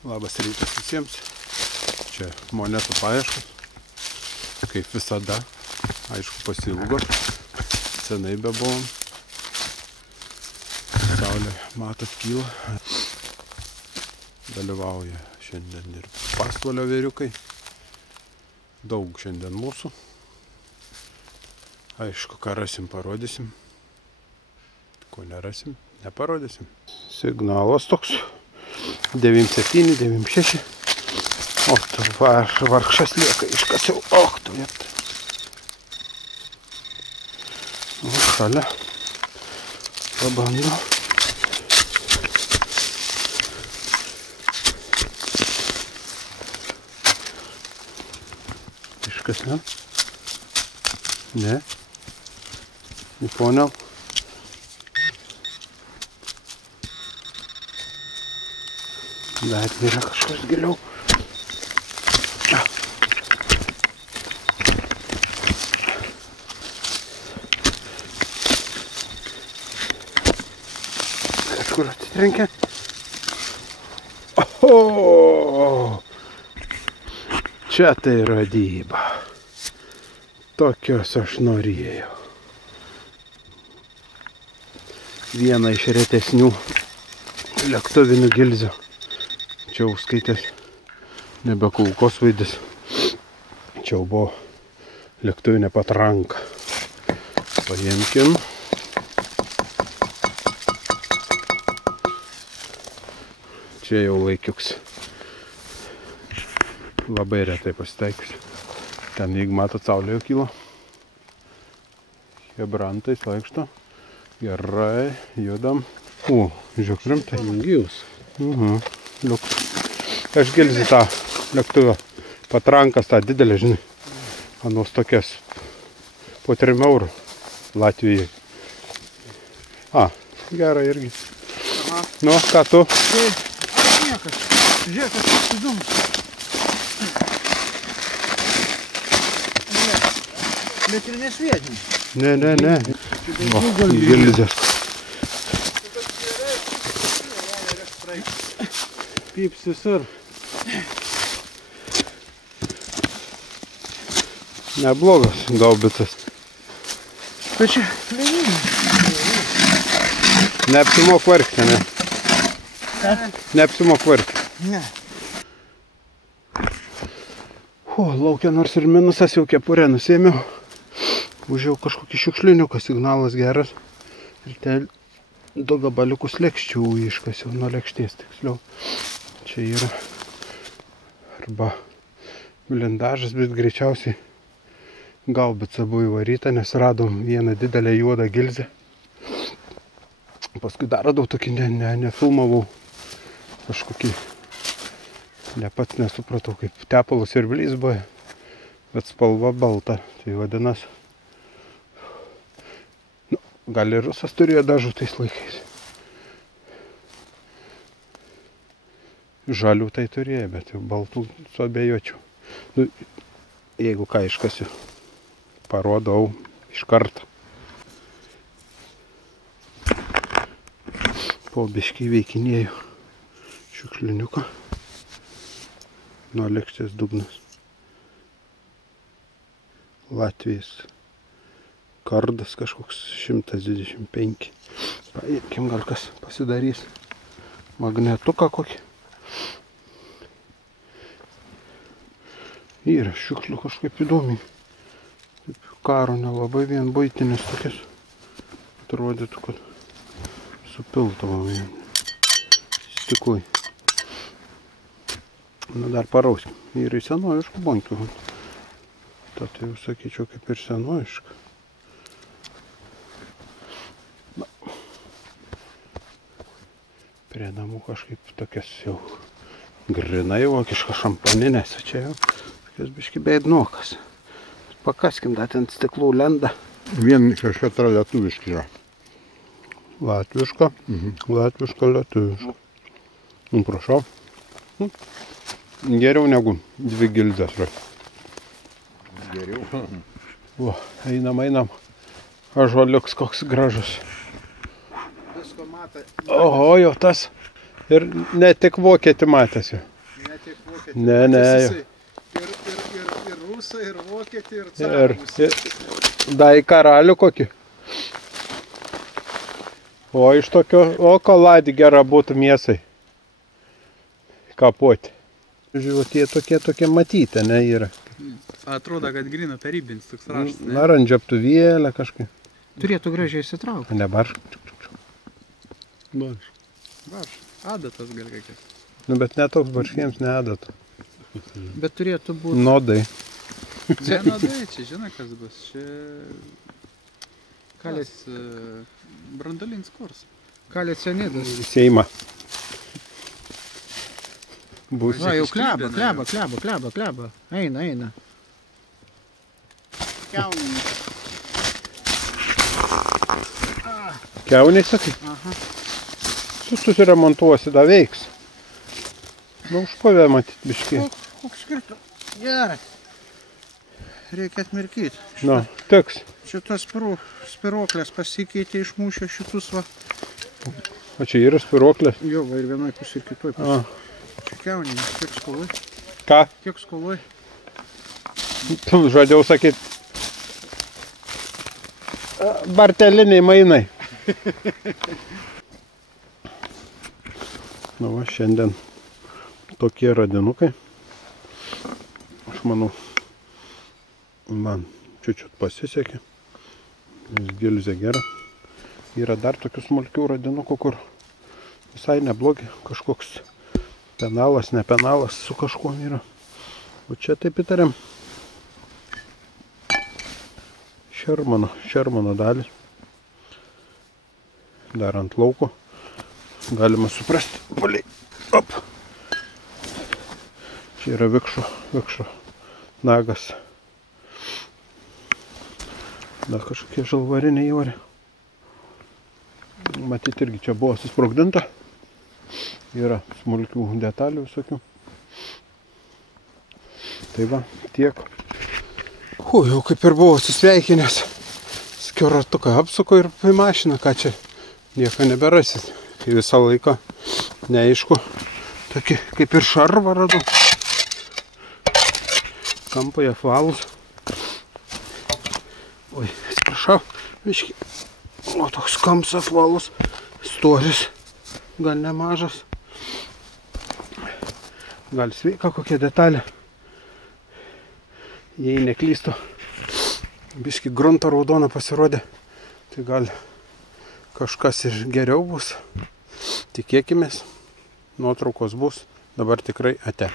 Labas rytas visiems. Čia monetų paieškos. Kaip visada. Aišku, pasilgo. Senai bebuvom. Saulė, matot, kyla. Dalyvauja šiandien ir pasvalio vėriukai. Daug šiandien mūsų. Aišku, ką rasim, parodysim. Ko nerasim, neparodysim. Signalas toks. 9,7, 9,6. O, tu vargšas lieka, iškasiau. Och, tu vieta. O, šalia. Pabando. Iškasiau. Ne. Nepoнял. Bet yra kažkas giliau. Kažkur atitrenkė. Oho! Čia tai radyba. Tokios aš norėjau. Viena iš retesnių lėktuvinių gilzių. Čia jau skaitęs nebe kulkosvaidis. Čia jau buvo lėktuvinė patranka. Paimkim. Čia jau laikiuks. Labai retai pasitaikius. Ten, jeigu matot, saulė jau kyla. Hebrantais vaikšto. Gerai, judam. O, žiūrėk, rimtai. Gyvus. Liuk. Aš gilzi tą lėktuvą. Patrankas tą didelę, žinai. Anos tokias. Po 3 eurų. Latvijai. A, gerai irgi. Aha. Nu, ką tu? Tai, niekas. Žiūrėk, kas įdomus. Bet ir nesviedžiam. Ne. O, gilzės. Pyps visur. Neblogas gaubicas. Bet čia laimingai. Neapsimok vargti, ne? Neapsimok vargti. Ne. Laukia nors ir minusas, jau kepurę nusėmiau. Užėjau kažkokį šiukšliniuką, signalas geras. Ir ten 2 gabaliukus lėkščių iškasiau, nuo lėkštės tiksliau. Čia yra arba blindažas, bet greičiausiai gaubica buvo įvaryta, nes radom vieną didelę juodą gilzę. Paskui dar radau tokį, nefilmavau kažkokį, pats nesupratau, kaip tepalo siurblys buvo, bet spalva balta, tai vadinas. Nu, gal ir rusas turėjo dažų tais laikais. Žalių tai turėjo, bet jau baltų suabejočiau. Nu, jeigu ką iškasiu, parodau iš karto. Po biškį veikinėjau šiukšliniuką. Nuo lėkštės dugnas. Latvijos kardas kažkoks 125. Paimkim, gal kas pasidarys. Magnetuką kokį. Yra šiukšlių kažkaip įdomiai. Taip, karo nelabai, vien buitinis tokias. Atrodytų, kad supiltavo vien stiklai. Nu, dar parauskim. Yra senoviškų bonkių. Tad jau sakyčiau, kaip ir senoviška. Na. Prie namų kažkaip tokias jau grinai vokiška šampaninės. Čia jau tokias biški beidnuokas. Pakaskim, dar ten stiklų lenda. Vien kažkas yra lietuviški yra. Latviška. Latviška, lietuviška. Nu, prašau. Geriau negu 2 gilzės. Geriau. O, einam. Ąžuoliuks koks gražus. Visko matai. Oho, jau tas. Ir ne tik vokietį matėsi. vokietį. Ne, ne. Ir rusai, ir vokietį, ir carą. Da į karalių kokį. O iš tokio, kaladį gera būtų mėsai. Kapuoti. Žiūrėjau, tie tokie matyti, ne, yra. Atrodo, kad grino perybinis toks raštas. Ar ant žiaptuvėlę kažkai. Turėtų gražiai įsitraukti. Ne barš. Barš. Adatas gal kokias. Nu, bet ne toks barškiems, ne adata. Bet turėtų būti... Nodai. Čia nodai, čia žinai kas bus. Čia... Kalės... Brandolinis kurs. Kalės cianidas. Seima. Bus. Va, jau kleba. Eina. Kiauninė. Kiauniai, sakai? Aha. Susiremontuosi, da veiks. Nu, užpavė matyt, biškiai. Koks skirtum? Gerai. Reikia atmirkyti. Nu, tiks. Šitos spiroklės pasikeitė iš mūšio šitus va. O čia yra spiroklės? Jo, va ir vienoj pusė ir kitoj pusė. Čia kiauninė, kiek skolai? Ką? Kiek skolai? Tu žadėjau sakyt. Barteliniai mainai. Nu va, šiandien tokie radinukai. Aš manau, man čiučiut pasisekė. Gilzė gera. Yra dar tokių smulkių radinukų, kur visai neblogi. Kažkoks penalas, ne penalas su kažkuo yra. O čia taip įtariam. Šermano dalis. Dar ant lauko. Galima suprasti. Paliai. Op. Čia yra vikšro nagas. Dar kažkokie žalvariniai jūrė. Matyt, irgi čia buvo susprogdinta. Yra smulkių detalių visokių. Tai va, tiek. Jau kaip ir buvau susveikinęs. Skioratuką apsuko ir į mašiną, ką čia nieko neberasit. Kai visą laiką neaišku. Tokį kaip ir šarvą radau. Kampai apvalūs. Oi, atsiprašau, biškį. O toks kampas apvalus, storis, gal nemažas. Gal sveika kokia detalė. Jei neklystu, biškį grunto raudona pasirodė, tai gal kažkas ir geriau bus. Tikėkimės, nuotraukos bus, dabar tikrai ate.